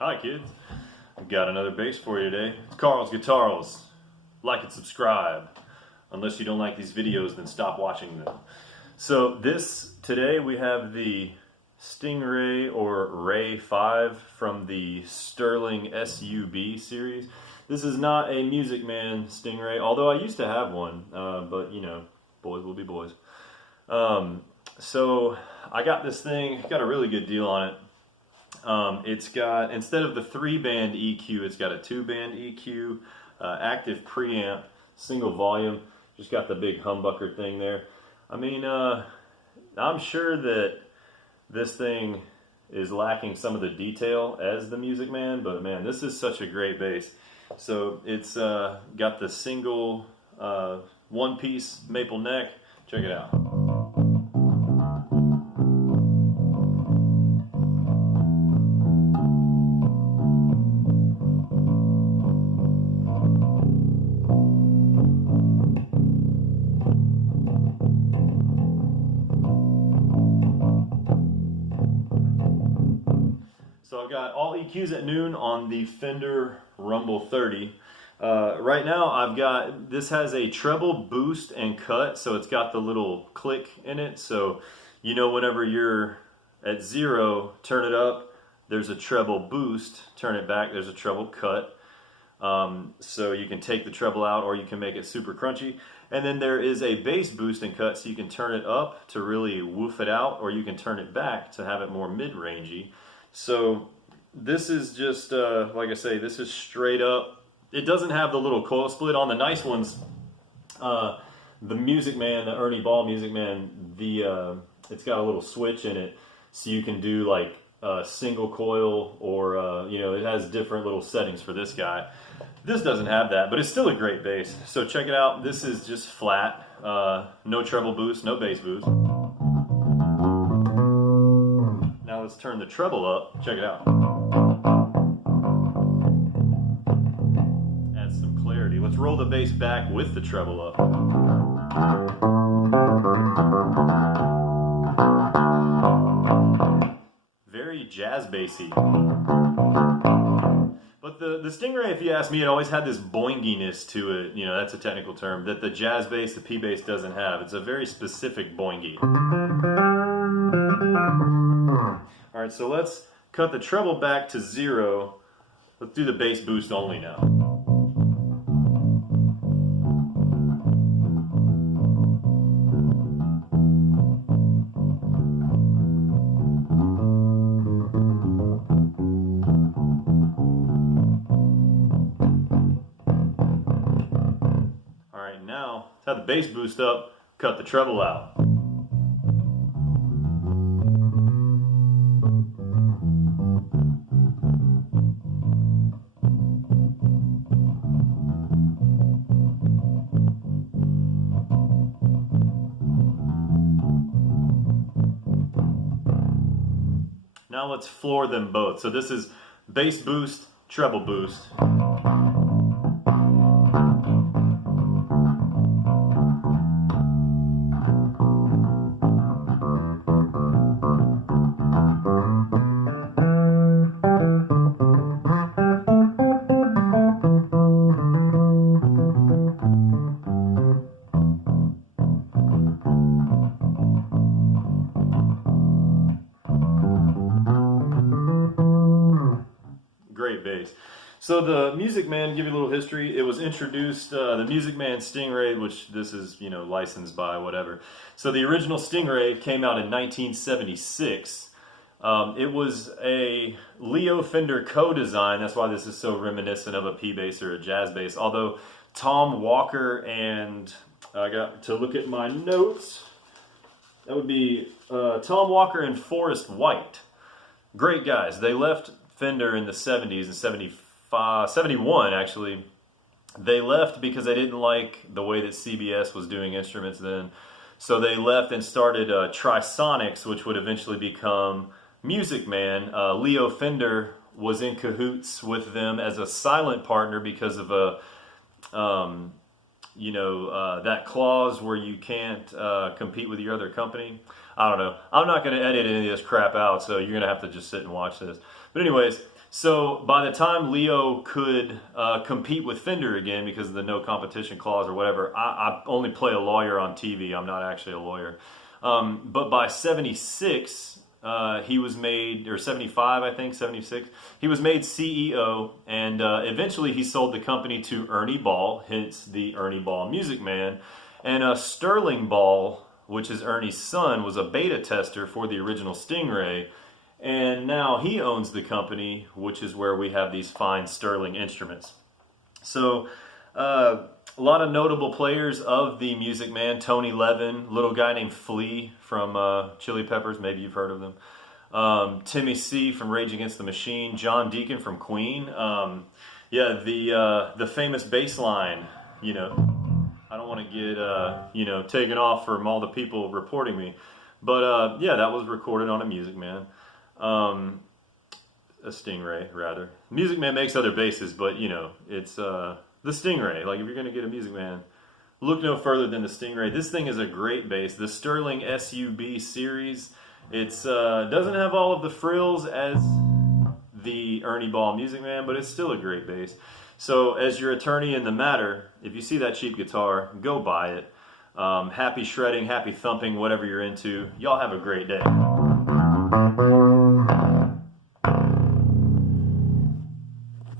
Hi kids, I've got another bass for you today. It's Carl's Guitars. Like and subscribe. Unless you don't like these videos, then stop watching them. So today we have the Stingray or Ray5 from the Sterling S.U.B series. This is not a Music Man Stingray, although I used to have one, but you know, boys will be boys. So I got this thing, got a really good deal on it. It's got, instead of the 3-band EQ, it's got a 2-band EQ, active preamp, single volume, just got the big humbucker thing there. I mean, I'm sure that this thing is lacking some of the detail as the Music Man, but man, this is such a great bass. So it's got the single one-piece maple neck. Check it out. So I've got all EQs at noon on the Fender Rumble 30. Right now this has a treble boost and cut, so it's got the little click in it. So you know whenever you're at 0, turn it up, there's a treble boost, turn it back, there's a treble cut. So you can take the treble out or you can make it super crunchy. And then there is a bass boost and cut, so you can turn it up to really woof it out, or you can turn it back to have it more mid-rangey. So this is just, like I say, this is straight up. It doesn't have the little coil split on the nice ones. The Music Man, the Ernie Ball Music Man, it's got a little switch in it, so you can do like single coil, or you know, it has different little settings for this guy. This doesn't have that, but it's still a great bass. So check it out. This is just flat, no treble boost, no bass boost. Now let's turn the treble up. Check it out. Add some clarity. Let's roll the bass back with the treble up. Very jazz bassy. But the Stingray, if you ask me, it always had this boinginess to it. You know, that's a technical term that the jazz bass, the P bass doesn't have. It's a very specific boingy. All right, so let's cut the treble back to 0. Let's do the bass boost only now. All right, now let's have the bass boost up, cut the treble out. Now let's floor them both. So this is bass boost, treble boost. Great bass. So the Music Man, give you a little history. It was introduced, the Music Man Stingray, which this is, you know, licensed by whatever. So the original Stingray came out in 1976. It was a Leo Fender co-design. That's why this is so reminiscent of a P bass or a jazz bass. Although Tom Walker and, I got to look at my notes, that would be Tom Walker and Forrest White. Great guys. They left Fender in the 70s and 71 actually. They left because they didn't like the way that CBS was doing instruments then. So they left and started Trisonics, which would eventually become Music Man. Leo Fender was in cahoots with them as a silent partner because of a, that clause where you can't compete with your other company. I don't know. I'm not going to edit any of this crap out, so you're going to have to just sit and watch this. But anyways, So by the time Leo could compete with Fender again because of the no competition clause or whatever, I only play a lawyer on TV. I'm not actually a lawyer. But by 76, he was made, or 75, I think, 76, he was made CEO, and eventually he sold the company to Ernie Ball, hence the Ernie Ball Music Man. And Sterling Ball, which is Ernie's son, was a beta tester for the original Stingray. And now he owns the company, which is where we have these fine Sterling instruments. So a lot of notable players of the Music Man: Tony Levin, little guy named Flea from Chili Peppers, maybe you've heard of them. Timmy C from Rage Against the Machine, John Deacon from Queen. The famous bass line, you know. I don't want to get taken off from all the people reporting me, but that was recorded on a Music Man. A Stingray, rather. Music Man makes other basses, but it's the Stingray. Like, if you're gonna get a Music Man, look no further than the Stingray. This thing is a great bass. The Sterling S.U.B series. It's doesn't have all of the frills as the Ernie Ball Music Man, but it's still a great bass. So, as your attorney in the matter, if you see that cheap guitar, go buy it. Happy shredding, happy thumping, whatever you're into. Y'all have a great day.